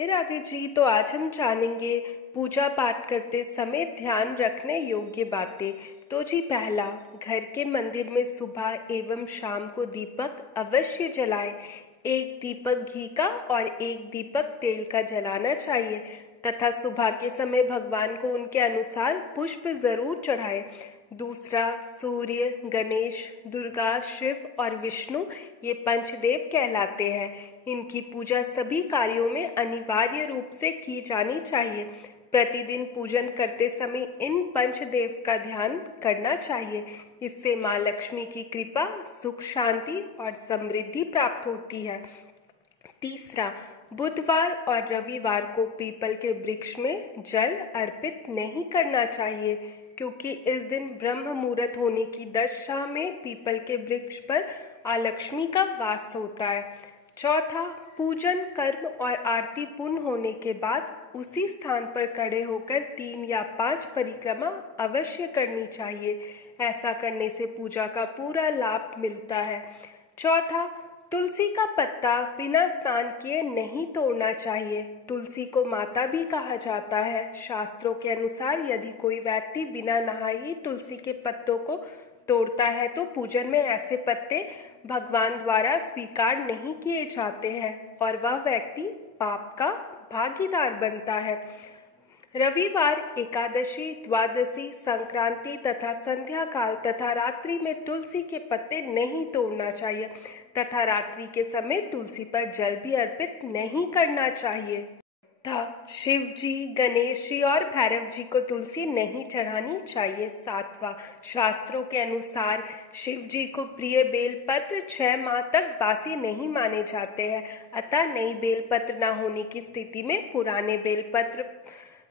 राधे राधे जी। तो आज हम जानेंगे पूजा पाठ करते समय ध्यान रखने योग्य बातें। तो जी पहला, घर के मंदिर में सुबह एवं शाम को दीपक अवश्य जलाएं। एक दीपक घी का और एक दीपक तेल का जलाना चाहिए तथा सुबह के समय भगवान को उनके अनुसार पुष्प जरूर चढ़ाएं। दूसरा, सूर्य, गणेश, दुर्गा, शिव और विष्णु ये पंचदेव कहलाते हैं। इनकी पूजा सभी कार्यों में अनिवार्य रूप से की जानी चाहिए। प्रतिदिन पूजन करते समय इन पंचदेव का ध्यान करना चाहिए। इससे माँ लक्ष्मी की कृपा, सुख, शांति और समृद्धि प्राप्त होती है। तीसरा, बुधवार और रविवार को पीपल के वृक्ष में जल अर्पित नहीं करना चाहिए, क्योंकि इस दिन ब्रह्म मुहूर्त होने की दशा में पीपल के वृक्ष पर अलक्ष्मी का वास होता है। चौथा, पूजन कर्म और आरती पूर्ण होने के बाद उसी स्थान पर खड़े होकर 3 या 5 परिक्रमा अवश्य करनी चाहिए। ऐसा करने से पूजा का पूरा लाभ मिलता है। चौथा, तुलसी का पत्ता बिना स्नान किए नहीं तोड़ना चाहिए। तुलसी को माता भी कहा जाता है। शास्त्रों के अनुसार यदि कोई व्यक्ति बिना नहाए ही तुलसी के पत्तों को तोड़ता है तो पूजन में ऐसे पत्ते भगवान द्वारा स्वीकार नहीं किए जाते हैं और वह व्यक्ति पाप का भागीदार बनता है। रविवार, एकादशी, द्वादशी, संक्रांति तथा संध्या काल तथा रात्रि में तुलसी के पत्ते नहीं तोड़ना चाहिए तथा रात्रि के समय तुलसी पर जल भी अर्पित नहीं करना चाहिए। शिव जी, गणेश जी और भैरव जी को तुलसी नहीं चढ़ानी चाहिए। सातवां, शास्त्रों के अनुसार शिव जी को प्रिय बेलपत्र 6 माह तक बासी नहीं माने जाते हैं, अतः नई बेलपत्र न होने की स्थिति में पुराने बेलपत्र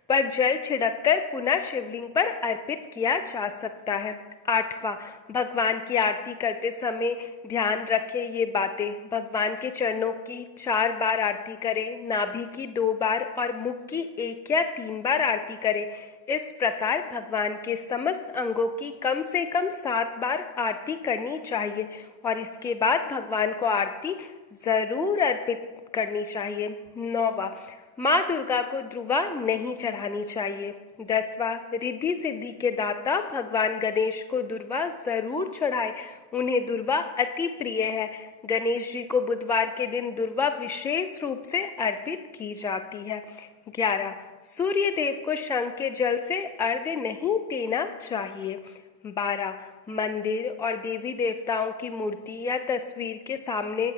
पर जल छिड़ककर पुनः शिवलिंग पर अर्पित किया जा सकता है। आठवां, भगवान की आरती करते समय ध्यान रखें ये बातें। भगवान के चरणों की 4 बार आरती करें, नाभि की 2 बार और मुख की 1 या 3 बार आरती करें। इस प्रकार भगवान के समस्त अंगों की कम से कम 7 बार आरती करनी चाहिए और इसके बाद भगवान को आरती जरूर अर्पित करनी चाहिए। 9वां, माँ दुर्गा को ध्रुवा नहीं चढ़ानी चाहिए। 10वां, रिद्धि सिद्धि के दाता भगवान गणेश को दुर्वा जरूर चढ़ाए। उन्हें दुर्वा अति प्रिय है। गणेश जी को बुधवार के दिन दुर्वा विशेष रूप से अर्पित की जाती है। 11, सूर्य देव को शंख के जल से अर्घ्य नहीं देना चाहिए। 12, मंदिर और देवी देवताओं की मूर्ति या तस्वीर के सामने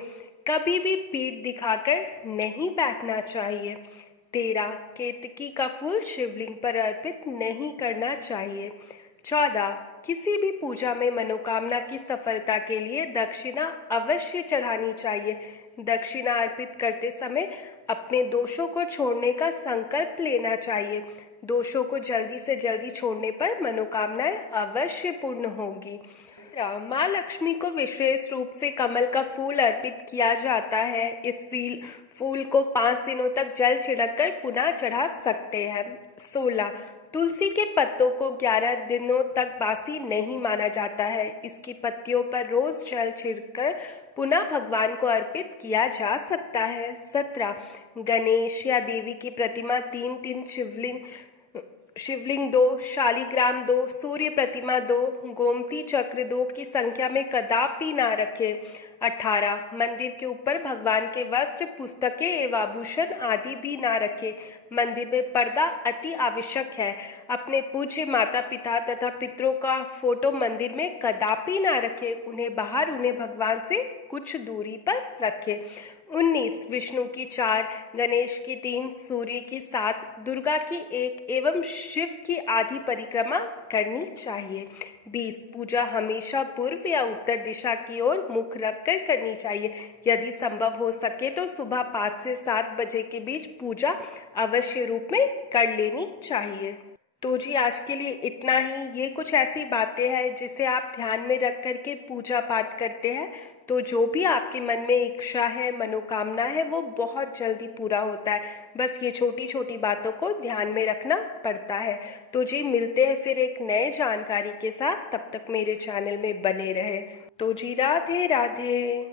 कभी भी पीठ दिखाकर नहीं बैठना चाहिए। 13, केतकी का फूल शिवलिंग पर अर्पित नहीं करना चाहिए। 14, किसी भी पूजा में मनोकामना की सफलता के लिए दक्षिणा अवश्य चढ़ानी चाहिए। दक्षिणा अर्पित करते समय अपने दोषों को छोड़ने का संकल्प लेना चाहिए। दोषों को जल्दी से जल्दी छोड़ने पर मनोकामनाएं अवश्य पूर्ण होगी। माँ लक्ष्मी को विशेष रूप से कमल का फूल अर्पित किया जाता है। इस फूल को 5 दिनों तक जल छिड़ककर पुनः चढ़ा सकते हैं। 16, तुलसी के पत्तों को 11 दिनों तक बासी नहीं माना जाता है। इसकी पत्तियों पर रोज जल छिड़ककर पुनः भगवान को अर्पित किया जा सकता है। 17, गणेश या देवी की प्रतिमा 3-3, शिवलिंग 2, शालिग्राम 2, सूर्य प्रतिमा 2, गोमती चक्र 2 की संख्या में कदापि ना रखें। 18, मंदिर के ऊपर भगवान के वस्त्र, पुस्तकें एवं आभूषण आदि भी ना रखें। मंदिर में पर्दा अति आवश्यक है। अपने पूज्य माता पिता तथा पितरों का फोटो मंदिर में कदापि ना रखें। उन्हें बाहर, उन्हें भगवान से कुछ दूरी पर रखें। 19, विष्णु की 4, गणेश की 3, सूर्य की 7, दुर्गा की 1 एवं शिव की आधी परिक्रमा करनी चाहिए। 20, पूजा हमेशा पूर्व या उत्तर दिशा की ओर मुख रखकर करनी चाहिए। यदि संभव हो सके तो सुबह 5 से 7 बजे के बीच पूजा अवश्य रूप में कर लेनी चाहिए। तो जी आज के लिए इतना ही। ये कुछ ऐसी बातें हैं जिसे आप ध्यान में रख करके पूजा पाठ करते हैं तो जो भी आपके मन में इच्छा है, मनोकामना है, वो बहुत जल्दी पूरा होता है। बस ये छोटी छोटी बातों को ध्यान में रखना पड़ता है। तो जी मिलते हैं फिर एक नए जानकारी के साथ। तब तक मेरे चैनल में बने रहे। तो जी राधे राधे।